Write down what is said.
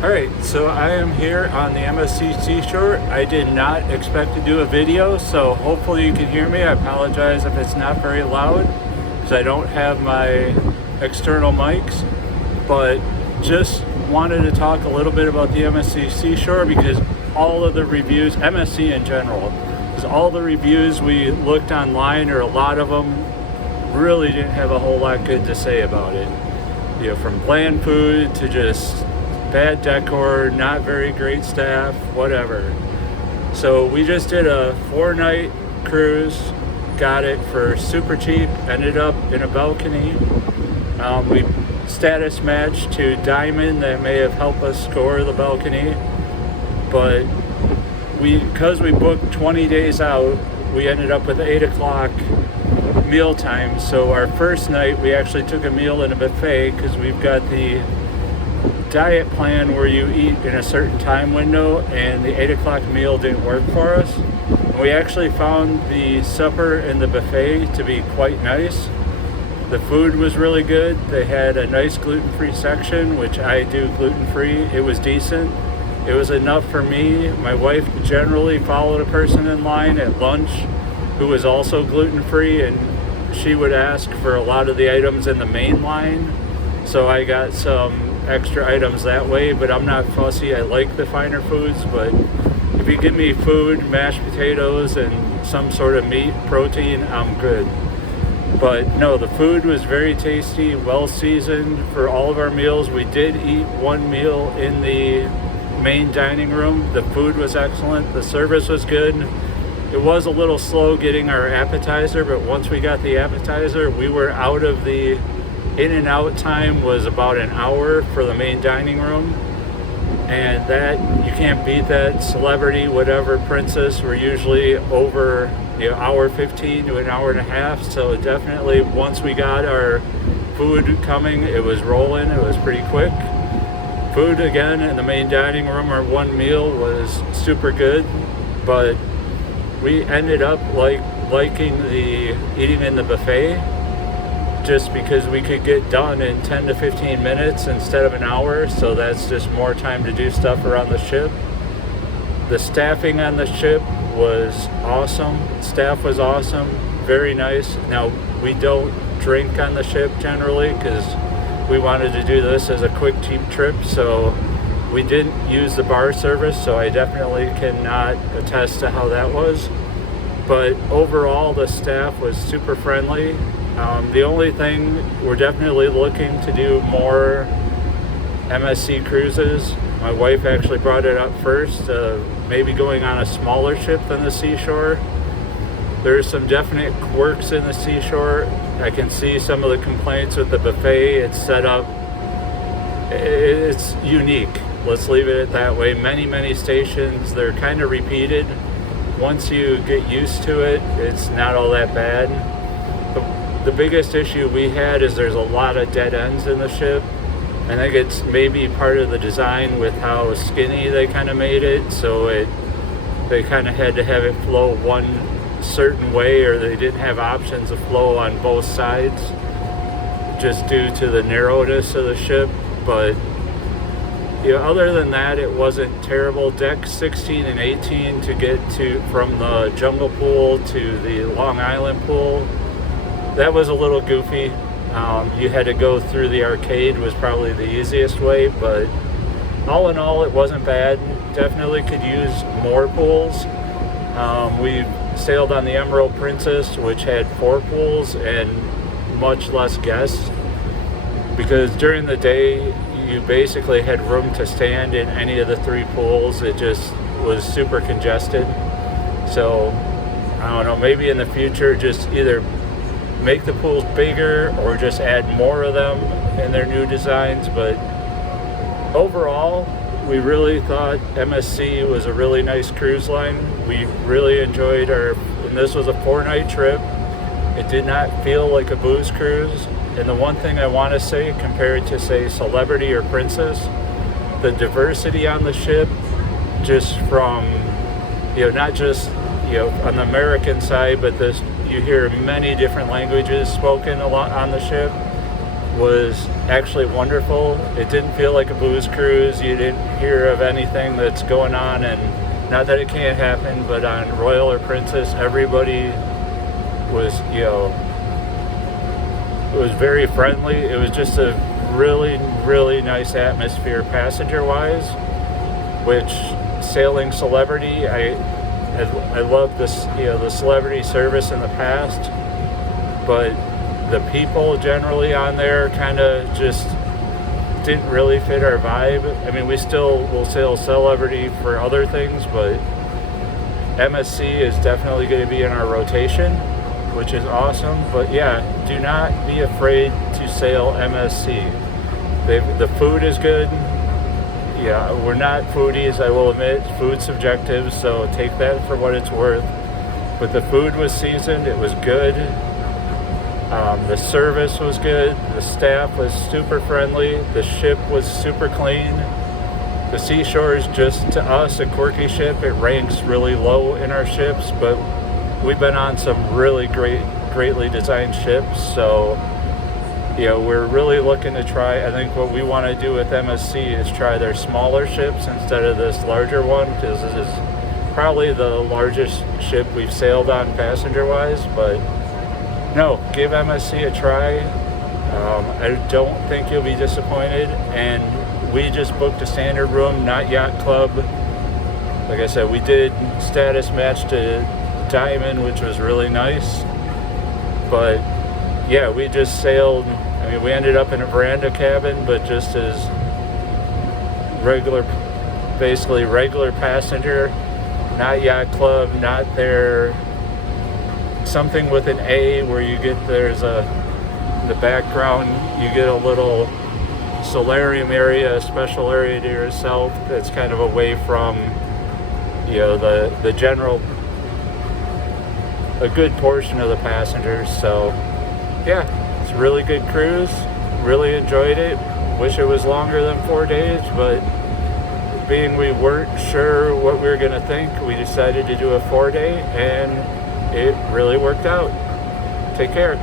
Alright, so I am here on the MSC Seashore. I did not expect to do a video, so hopefully you can hear me. I apologize if it's not very loud, because I don't have my external mics, but just wanted to talk a little bit about the MSC Seashore, because all of the reviews, MSC in general, because all the reviews we looked online, or a lot of them, really didn't have a whole lot good to say about it. You know, from bland food to just bad decor, not very great staff, whatever. So we just did a 4-night cruise, got it for super cheap, ended up in a balcony. We status matched to Diamond, that may have helped us score the balcony, but because we booked 20 days out, we ended up with 8 o'clock meal time. So our first night we actually took a meal in a buffet, because we've got the diet plan where you eat in a certain time window, and the 8 o'clock meal didn't work for us. And we actually found the supper in the buffet to be quite nice. The food was really good. They had a nice gluten-free section, which I do gluten-free. It was decent. It was enough for me. My wife generally followed a person in line at lunch who was also gluten-free, and she would ask for a lot of the items in the main line. So I got some extra items that way, but I'm not fussy. I like the finer foods, but if you give me food, mashed potatoes, and some sort of meat, protein, I'm good. But no, the food was very tasty, well seasoned for all of our meals. We did eat one meal in the main dining room. The food was excellent. The service was good. It was a little slow getting our appetizer, but once we got the appetizer, we were out of the in and out time was about an hour for the main dining room, and that, you can't beat that. Celebrity, whatever, Princess, were usually over hour 15 to an hour and a half. So definitely once we got our food coming, it was rolling. It was pretty quick. Food again in the main dining room, or one meal, was super good, but we ended up liking the eating in the buffet, just because we could get done in 10 to 15 minutes instead of an hour. So that's just more time to do stuff around the ship. The staffing on the ship was awesome. Staff was awesome, very nice. Now, we don't drink on the ship generally, because we wanted to do this as a quick, cheap trip, so we didn't use the bar service, so I definitely cannot attest to how that was. But overall, the staff was super friendly. The only thing, we're definitely looking to do more MSC cruises. My wife actually brought it up first, maybe going on a smaller ship than the Seashore. There's some definite quirks in the Seashore. I can see some of the complaints with the buffet. It's set up, it's unique. Let's leave it at that way. Many stations, they're kind of repeated. Once you get used to it, it's not all that bad. The biggest issue we had is there's a lot of dead ends in the ship. I think it's maybe part of the design with how skinny they kind of made it, so they kind of had to have it flow one certain way, or they didn't have options of flow on both sides, just due to the narrowness of the ship. But other than that, it wasn't terrible. Decks 16 and 18 to get to from the Jungle Pool to the Long Island Pool, that was a little goofy. You had to go through the arcade, was probably the easiest way, but all in all, it wasn't bad. Definitely could use more pools. We sailed on the Emerald Princess, which had 4 pools and much less guests, because during the day you basically had room to stand in any of the 3 pools. It just was super congested. So I don't know, maybe in the future just either make the pools bigger or just add more of them in their new designs. But overall, we really thought MSC was a really nice cruise line. We really enjoyed and this was a 4-night trip. It did not feel like a booze cruise. And the one thing I want to say, compared to, say, Celebrity or Princess, the diversity on the ship, just from, not just, on the American side, but you hear many different languages spoken a lot on the ship, was actually wonderful. It didn't feel like a booze cruise. You didn't hear of anything that's going on, and not that it can't happen, but on Royal or Princess, everybody was, you know, it was very friendly. It was just a really, really nice atmosphere passenger-wise, which sailing Celebrity, I love this, you know, the Celebrity service in the past, but the people generally on there kind of just didn't really fit our vibe. I mean, we still will sail Celebrity for other things, but MSC is definitely going to be in our rotation, which is awesome. But yeah, do not be afraid to sail MSC. The food is good. Yeah, we're not foodies, I will admit. Food's subjective, so take that for what it's worth. But the food was seasoned, it was good. The service was good. The staff was super friendly. The ship was super clean. The Seashore is just, to us, a quirky ship. It ranks really low in our ships, but we've been on some really greatly designed ships, so you know, we're really looking to try, I think what we want to do with MSC is try their smaller ships instead of this larger one, because this is probably the largest ship we've sailed on passenger-wise. But no, give MSC a try. I don't think you'll be disappointed, and we just booked a standard room, not yacht club. Like I said, we did status match to Diamond, which was really nice, but yeah, we just sailed. I mean, we ended up in a veranda cabin, but just as regular, basically regular passenger, not yacht club, not their something with an A where you get, there's a, in the background, you get a little solarium area, a special area to yourself that's kind of away from, you know, the general, a good portion of the passengers. So yeah, it's a really good cruise. Really enjoyed it. Wish it was longer than 4 days, but being we weren't sure what we were going to think, we decided to do a 4-day, and it really worked out. Take care.